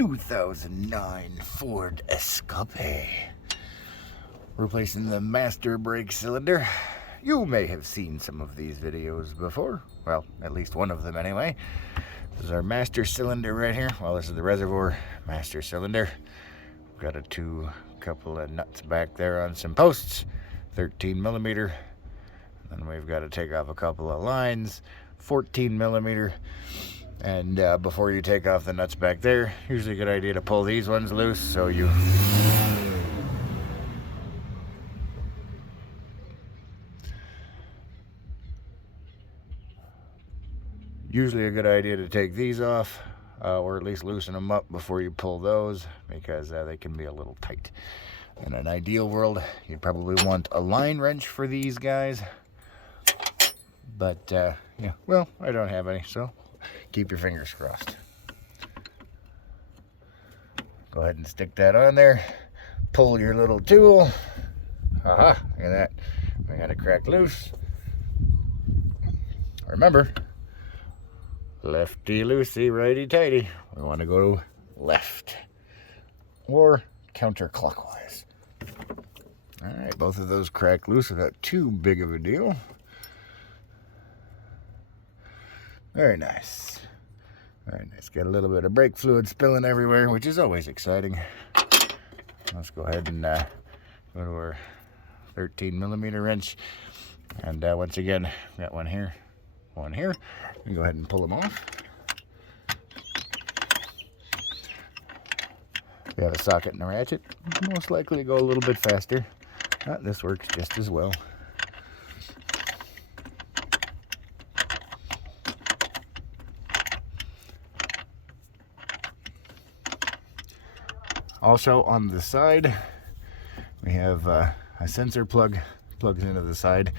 2009 Ford Escape. Replacing the master brake cylinder. You may have seen some of these videos before. Well, at least one of them anyway. This is our master cylinder right here. Well, this is the reservoir master cylinder. Got a couple of nuts back there on some posts, 13 millimeter. Then we've got to take off a couple of lines, 14 millimeter. And before you take off the nuts back there, usually a good idea to pull these ones loose so you usually a good idea to take these off, or at least loosen them up before you pull those, because they can be a little tight. In an ideal world, you'd probably want a line wrench for these guys, but yeah, well, I don't have any, so keep your fingers crossed. Go ahead and stick that on there, pull your little tool. Aha, look at that, we got it cracked loose. Remember, lefty loosey, righty tighty. We want to go left or counterclockwise. All right, both of those cracked loose without too big of a deal. Very nice. Very nice. Got a little bit of brake fluid spilling everywhere, which is always exciting. Let's go ahead and go to our 13 millimeter wrench. And once again, got one here. One here. And go ahead and pull them off. If you have a socket and a ratchet, most likely to go a little bit faster. This works just as well. Also on the side, we have a sensor plug, plugs into the side.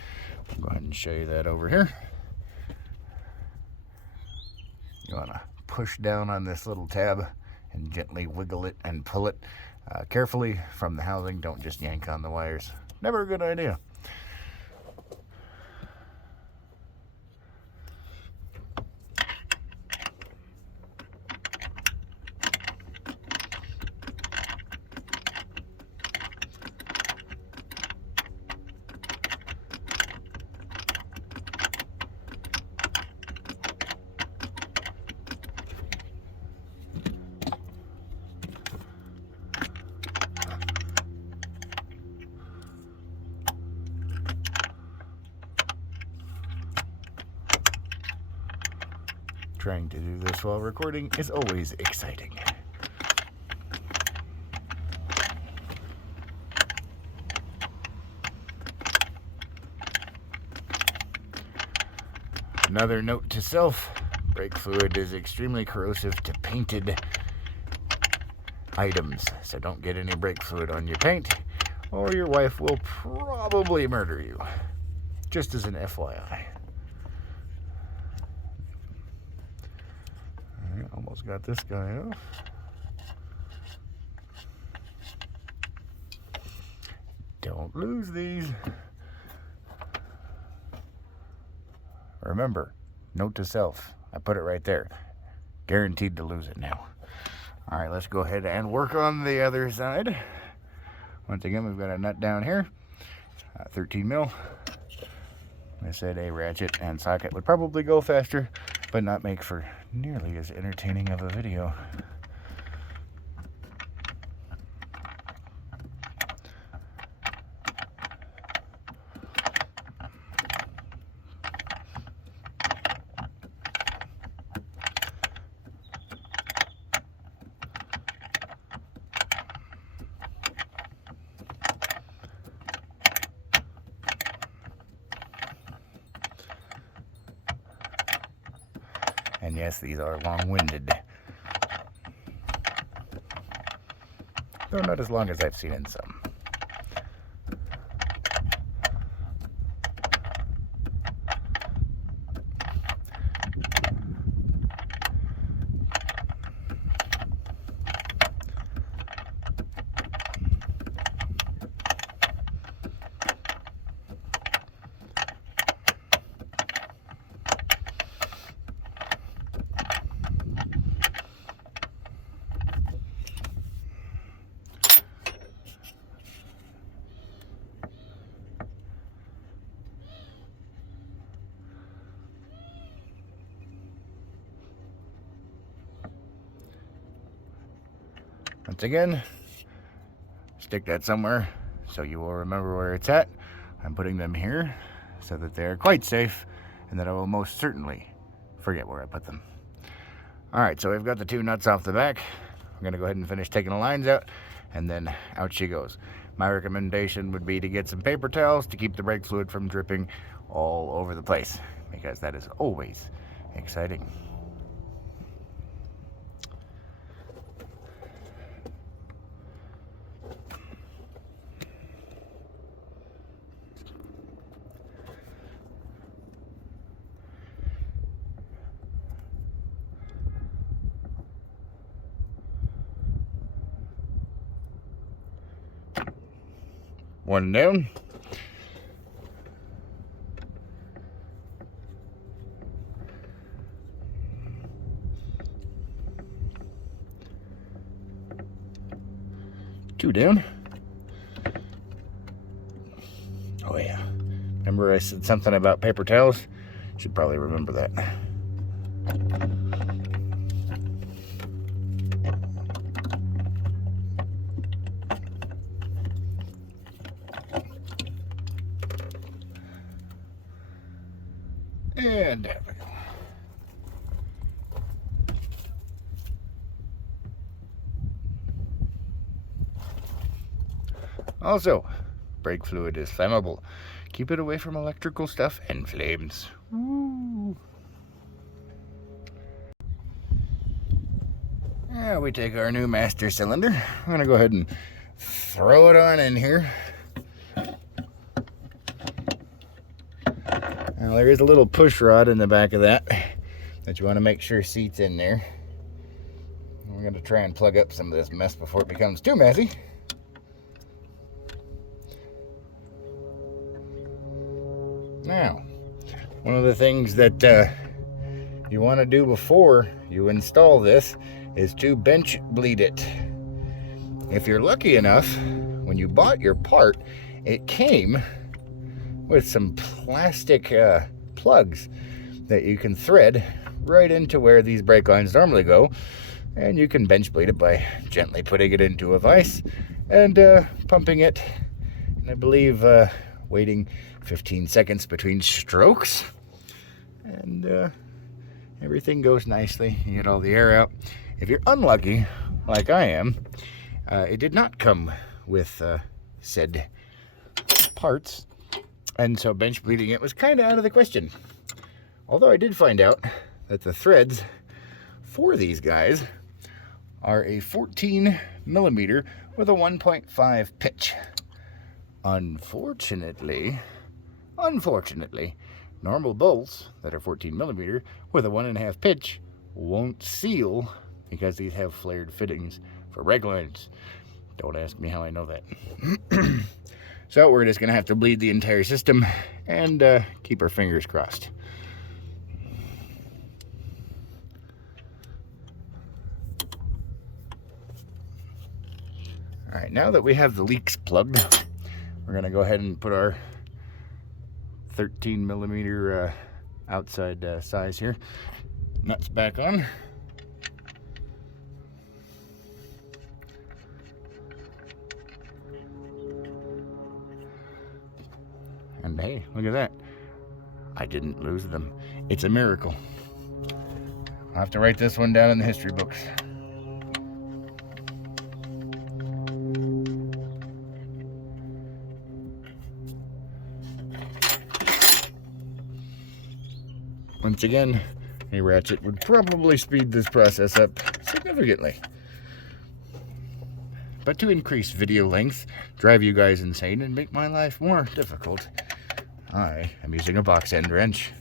I'll go ahead and show you that over here. You want to push down on this little tab and gently wiggle it and pull it carefully from the housing. Don't just yank on the wires. Never a good idea. Trying to do this while recording is always exciting. Another note to self, brake fluid is extremely corrosive to painted items, so don't get any brake fluid on your paint or your wife will probably murder you. Just as an FYI. Almost got this guy off. Don't lose these. Remember, note to self, I put it right there. Guaranteed to lose it now. All right, let's go ahead and work on the other side. Once again, we've got a nut down here, 13 mil. I said a ratchet and socket would probably go faster, but not make for nearly as entertaining of a video. And yes, these are long-winded. Though not as long as I've seen in some. Once again, stick that somewhere so you will remember where it's at. I'm putting them here so that they're quite safe and that I will most certainly forget where I put them. Alright, so we've got the 2 nuts off the back. I'm going to go ahead and finish taking the lines out, and then out she goes. My recommendation would be to get some paper towels to keep the brake fluid from dripping all over the place, because that is always exciting. One down. Two down. Oh yeah. Remember I said something about paper towels? Should probably remember that. And there we go. Also, brake fluid is flammable. Keep it away from electrical stuff and flames. Woo. Now we take our new master cylinder. I'm going to go ahead and throw it on in here. Now there is a little push rod in the back of that you want to make sure seats in there. We're going to try and plug up some of this mess before it becomes too messy. Now, one of the things that you want to do before you install this is to bench bleed it. If you're lucky enough, when you bought your part, it came with some plastic plugs that you can thread right into where these brake lines normally go, and you can bench bleed it by gently putting it into a vise and pumping it, and I believe waiting 15 seconds between strokes, and everything goes nicely. You get all the air out. If you're unlucky, like I am, it did not come with said parts, and so bench bleeding it was kind of out of the question. Although I did find out that the threads for these guys are a 14 millimeter with a 1.5 pitch. Unfortunately, normal bolts that are 14 millimeter with a 1.5 pitch won't seal because these have flared fittings for brake lines. Don't ask me how I know that. So we're just gonna have to bleed the entire system and keep our fingers crossed. All right, now that we have the leaks plugged, we're gonna go ahead and put our 13 millimeter outside size here nuts back on. And hey, look at that. I didn't lose them. It's a miracle. I'll have to write this one down in the history books. Once again, a ratchet would probably speed this process up significantly. But to increase video length, drive you guys insane, and make my life more difficult, I am using a box end wrench.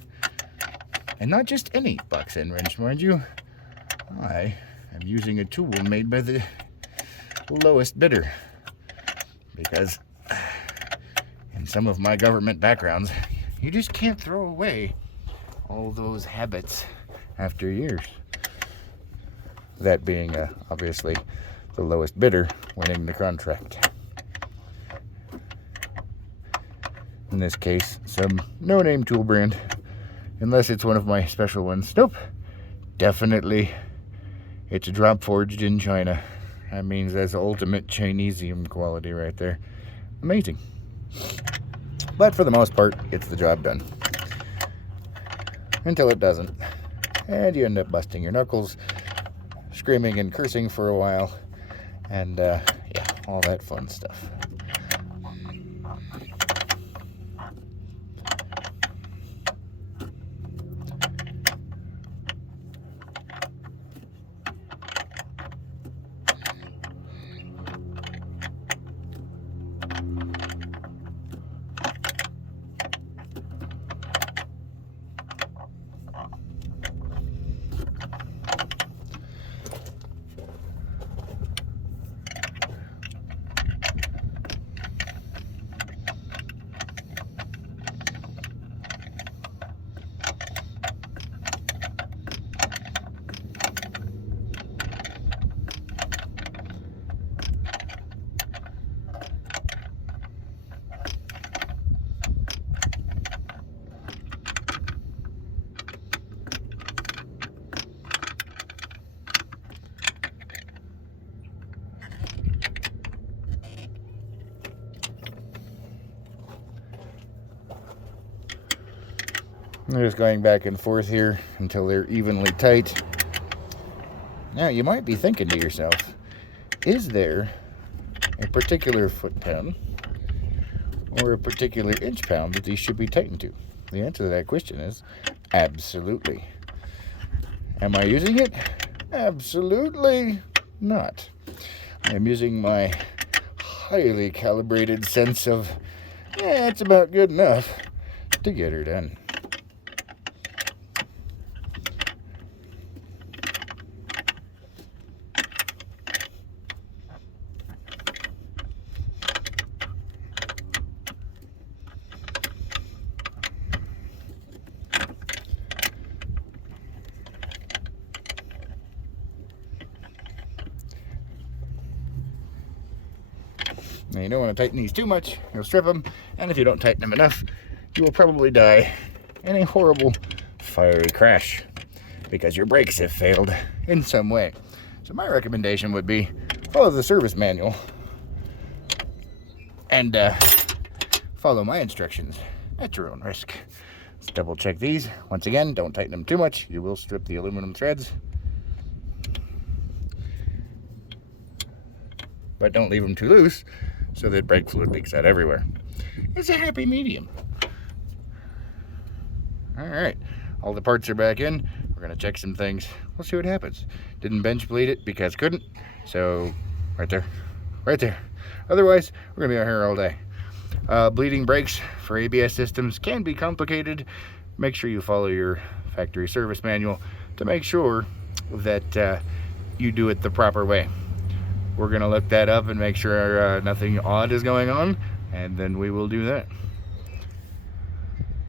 And not just any box end wrench, mind you. I am using a tool made by the lowest bidder. Because in some of my government backgrounds, you just can't throw away all those habits after years. That being obviously the lowest bidder winning the contract. In this case, some no-name tool brand, unless it's one of my special ones. Nope, definitely it's drop forged in China. That means that's ultimate Chinesium quality right there. Amazing. But for the most part, gets the job done. Until it doesn't. And you end up busting your knuckles, screaming and cursing for a while, and yeah, all that fun stuff. I'm just going back and forth here until they're evenly tight. Now, you might be thinking to yourself, is there a particular foot-pound or a particular inch-pound that these should be tightened to? The answer to that question is absolutely. Am I using it? Absolutely not. I'm using my highly calibrated sense of, it's about good enough to get her done. Now, you don't want to tighten these too much, you'll strip them, and if you don't tighten them enough, you will probably die in a horrible fiery crash because your brakes have failed in some way. So my recommendation would be follow the service manual and follow my instructions at your own risk. Let's double check these. Once again, don't tighten them too much, you will strip the aluminum threads. But don't leave them too loose so that brake fluid leaks out everywhere. It's a happy medium. All right, all the parts are back in. We're gonna check some things. We'll see what happens. Didn't bench bleed it because couldn't. So right there. Otherwise, we're gonna be out here all day. Bleeding brakes for ABS systems can be complicated. Make sure you follow your factory service manual to make sure that you do it the proper way. We're gonna look that up and make sure nothing odd is going on, and then we will do that.